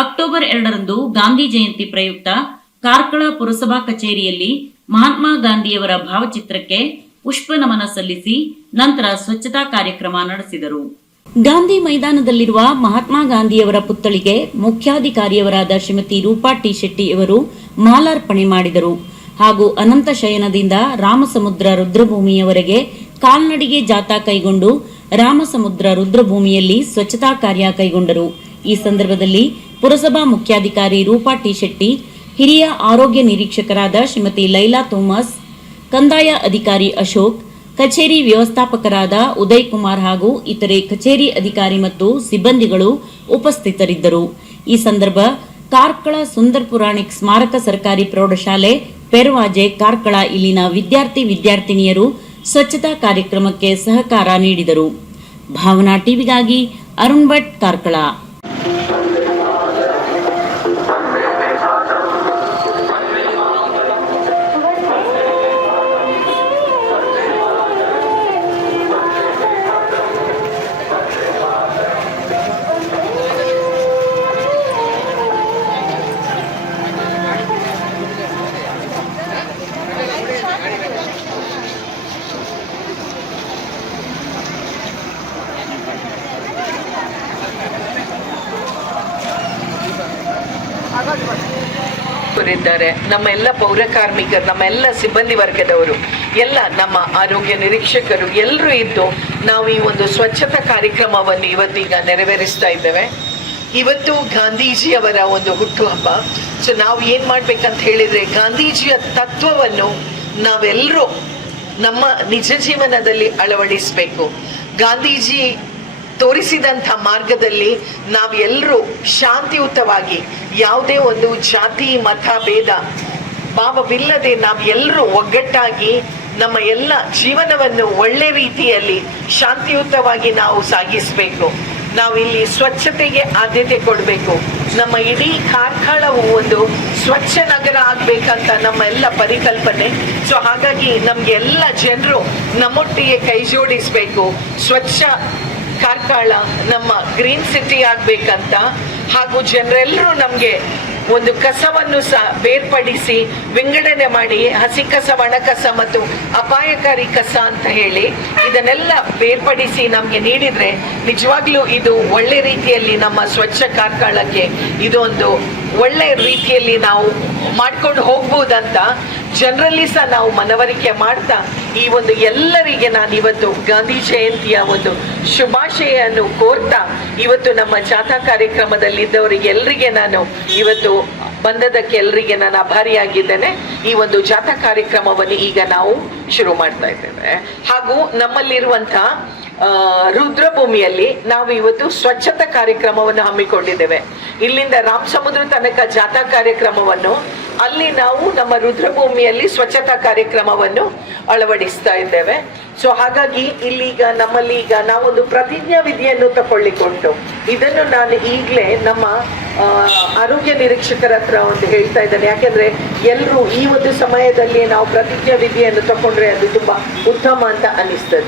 October 2ರಂದು Gandhi Jayanti ಪ್ರಯುಕ್ತ ಕಾರ್ಕಳ ಪುರಸಭಾ ಕಚೇರಿಯಲ್ಲಿ ಮಹಾತ್ಮ ಗಾಂಧಿಯವರ ಭಾವಚಿತ್ರಕ್ಕೆ ಪುಷ್ಪ ನಮನ ಸಲ್ಲಿಸಿ ನಂತರ ಸ್ವಚ್ಛತಾ ಕಾರ್ಯಕ್ರಮ ನಡೆಸಿದರು. ಗಾಂಧಿ ಮೈದಾನದಲ್ಲಿರುವ ಮಹಾತ್ಮ ಗಾಂಧಿಯವರ ಪುತ್ಥಳಿಗೆ ಮುಖ್ಯಾಧಿಕಾರಿಯವರಾದ ಶ್ರೀಮತಿ ರೂಪಾ ಟಿ ಶೆಟ್ಟಿ ಅವರು ಮಾಲಾರ್ಪಣೆ ಮಾಡಿದರು. ಹಾಗೂ ಅನಂತ ಶಯನದಿಂದ ರಾಮಸಮುದ್ರ ರುದ್ರಭೂಮಿಯವರೆಗೆ ಕಾಲ್ನಡಿಗೆ ಜಾಥಾ ಕೈಗೊಂಡು ರಾಮಸಮುದ್ರ ರುದ್ರಭೂಮಿಯಲ್ಲಿ ಸ್ವಚ್ಛತಾ ಕಾರ್ಯ ಕೈಗೊಂಡರು. ಈ ಸಂದರ್ಭದಲ್ಲಿ ಪುರಸಭಾ ಮುಖ್ಯಾಧಿಕಾರಿ ರೂಪಾ ಟಿ ಶೆಟ್ಟಿ, ಹಿರಿಯ ಆರೋಗ್ಯ ನಿರೀಕ್ಷಕರಾದ ಶ್ರೀಮತಿ ಲೈಲಾ ಥೋಮಸ್, ಕಂದಾಯ ಅಧಿಕಾರಿ ಅಶೋಕ್, ಕಚೇರಿ ವ್ಯವಸ್ಥಾಪಕರಾದ ಉದಯ್ ಕುಮಾರ್ ಹಾಗೂ ಇತರೆ ಕಚೇರಿ ಅಧಿಕಾರಿ ಮತ್ತು ಸಿಬ್ಬಂದಿಗಳು ಉಪಸ್ಥಿತರಿದ್ದರು. ಈ ಸಂದರ್ಭ ಕಾರ್ಕಳ ಸುಂದರ್ ಪುರಾಣಿಕ್ ಸ್ಮಾರಕ ಸರ್ಕಾರಿ ಪ್ರೌಢಶಾಲೆ ಪೆರ್ವಾಜೆ ಕಾರ್ಕಳ ಇಲ್ಲಿನ ವಿದ್ಯಾರ್ಥಿನಿಯರು ಸ್ವಚ್ಛತಾ ಕಾರ್ಯಕ್ರಮಕ್ಕೆ ಸಹಕಾರ ನೀಡಿದರು. ಭಾವನಾ ಟಿವಿಗಾಗಿ ಅರುಣ್ ಭಟ್, ಕಾರ್ಕಳ. ನಮ್ಮ ಎಲ್ಲ ಪೌರ ಕಾರ್ಮಿಕರು, ನಮ್ಮ ಎಲ್ಲ ಸಿಬ್ಬಂದಿ ವರ್ಗದವರು, ಎಲ್ಲ ನಮ್ಮ ಆರೋಗ್ಯ ನಿರೀಕ್ಷಕರು ಎಲ್ಲರೂ ಇದ್ದು ನಾವು ಈ ಒಂದು ಸ್ವಚ್ಛತಾ ಕಾರ್ಯಕ್ರಮವನ್ನು ಇವತ್ತೀಗ ನೆರವೇರಿಸ್ತಾ ಇದ್ದೇವೆ. ಇವತ್ತು ಗಾಂಧೀಜಿಯವರ ಒಂದು ಹುಟ್ಟುಹಬ್ಬ. ಸೊ ನಾವು ಏನ್ ಮಾಡ್ಬೇಕಂತ ಹೇಳಿದ್ರೆ, ಗಾಂಧೀಜಿಯ ತತ್ವವನ್ನು ನಾವೆಲ್ಲರೂ ನಮ್ಮ ನಿಜ ಜೀವನದಲ್ಲಿ ಅಳವಡಿಸಬೇಕು. ಗಾಂಧೀಜಿ ತೋರಿಸಿದಂಥ ಮಾರ್ಗದಲ್ಲಿ ನಾವೆಲ್ಲರೂ ಶಾಂತಿಯುತವಾಗಿ, ಯಾವುದೇ ಒಂದು ಜಾತಿ ಮತ ಭೇದ ಭಾವವಿಲ್ಲದೆ ನಾವೆಲ್ಲರೂ ಒಗ್ಗಟ್ಟಾಗಿ ನಮ್ಮ ಎಲ್ಲ ಜೀವನವನ್ನು ಒಳ್ಳೆ ರೀತಿಯಲ್ಲಿ ಶಾಂತಿಯುತವಾಗಿ ನಾವು ಸಾಗಿಸಬೇಕು. ನಾವಿಲ್ಲಿ ಸ್ವಚ್ಛತೆಗೆ ಆದ್ಯತೆ ಕೊಡಬೇಕು. ನಮ್ಮ ಇಡೀ ಕಾರ್ಕಳವು ಒಂದು ಸ್ವಚ್ಛ ನಗರ ಆಗ್ಬೇಕಂತ ನಮ್ಮ ಎಲ್ಲ ಪರಿಕಲ್ಪನೆ. ಸೊ ಹಾಗಾಗಿ ನಮ್ಗೆ ಎಲ್ಲ ಜನರು ನಮ್ಮೊಟ್ಟಿಗೆ ಕೈ ಜೋಡಿಸ್ಬೇಕು. ಸ್ವಚ್ಛ ಕಾರ್ಕಳ ನಮ್ಮ ಗ್ರೀನ್ ಸಿಟಿ ಆಗ್ಬೇಕಂತ, ಹಾಗೂ ಜನರೆಲ್ಲರೂ ನಮ್ಗೆ ಒಂದು ಕಸವನ್ನು ಸಹ ಬೇರ್ಪಡಿಸಿ ವಿಂಗಡಣೆ ಮಾಡಿ, ಹಸಿ ಕಸ, ಒಣ ಕಸ ಮತ್ತು ಅಪಾಯಕಾರಿ ಕಸ ಅಂತ ಹೇಳಿ ಇದನ್ನೆಲ್ಲ ಬೇರ್ಪಡಿಸಿ ನಮ್ಗೆ ನೀಡಿದ್ರೆ ನಿಜವಾಗ್ಲೂ ಇದು ಒಳ್ಳೆ ರೀತಿಯಲ್ಲಿ ನಮ್ಮ ಸ್ವಚ್ಛ ಕಾರ್ಕಳಕ್ಕೆ ಇದೊಂದು ಒಳ್ಳೆ ರೀತಿಯಲ್ಲಿ ನಾವು ಮಾಡ್ಕೊಂಡು ಹೋಗ್ಬೋದಂತ ಜನರಲ್ಲಿ ಸಹ ನಾವು ಮನವರಿಕೆ ಮಾಡ್ತಾ, ಈ ಒಂದು ಎಲ್ಲರಿಗೆ ನಾನು ಇವತ್ತು ಗಾಂಧಿ ಜಯಂತಿಯ ಒಂದು ಶುಭಾಶಯನ್ನು ಕೋರ್ತಾ, ಇವತ್ತು ನಮ್ಮ ಜಾಥಾ ಕಾರ್ಯಕ್ರಮದಲ್ಲಿದ್ದವರಿಗೆ ಎಲ್ಲರಿಗೆ ನಾನು ಇವತ್ತು ಬಂದದಕ್ಕೆ ಎಲ್ಲರಿಗೆ ನಾನು ಆಭಾರಿಯಾಗಿದ್ದೇನೆ. ಈ ಒಂದು ಜಾಥಾ ಕಾರ್ಯಕ್ರಮವನ್ನು ಈಗ ನಾವು ಶುರು ಮಾಡ್ತಾ ಇದ್ದೇವೆ. ಹಾಗೂ ನಮ್ಮಲ್ಲಿರುವಂತಹ ರುದ್ರಭೂಮಿಯಲ್ಲಿ ನಾವು ಇವತ್ತು ಸ್ವಚ್ಛತಾ ಕಾರ್ಯಕ್ರಮವನ್ನು ಹಮ್ಮಿಕೊಂಡಿದ್ದೇವೆ. ಇಲ್ಲಿಂದ ರಾಮಸಮುದ್ರ ತನಕ ಜಾಥಾ ಕಾರ್ಯಕ್ರಮವನ್ನು, ಅಲ್ಲಿ ನಾವು ನಮ್ಮ ರುದ್ರಭೂಮಿಯಲ್ಲಿ ಸ್ವಚ್ಛತಾ ಕಾರ್ಯಕ್ರಮವನ್ನು ಅಳವಡಿಸ್ತಾ ಇದ್ದೇವೆ. ಸೊ ಹಾಗಾಗಿ ಇಲ್ಲಿಗ ನಮ್ಮಲ್ಲಿ ಈಗ ನಾವೊಂದು ಪ್ರತಿಜ್ಞಾ ವಿಧಿಯನ್ನು ತಕೊಳ್ಳಿಕೊಂಡು, ಇದನ್ನು ನಾನು ಈಗಲೇ ನಮ್ಮ ಆರೋಗ್ಯ ನಿರೀಕ್ಷಕರ ಹತ್ರ ಒಂದು ಹೇಳ್ತಾ ಇದ್ದೇನೆ. ಯಾಕೆಂದ್ರೆ ಎಲ್ಲರೂ ಈ ಒಂದು ಸಮಯದಲ್ಲಿ ನಾವು ಪ್ರತಿಜ್ಞಾ ವಿಧಿಯನ್ನು ತಕೊಂಡ್ರೆ ಅದು ತುಂಬಾ ಉತ್ತಮ ಅಂತ ಅನಿಸ್ತದೆ.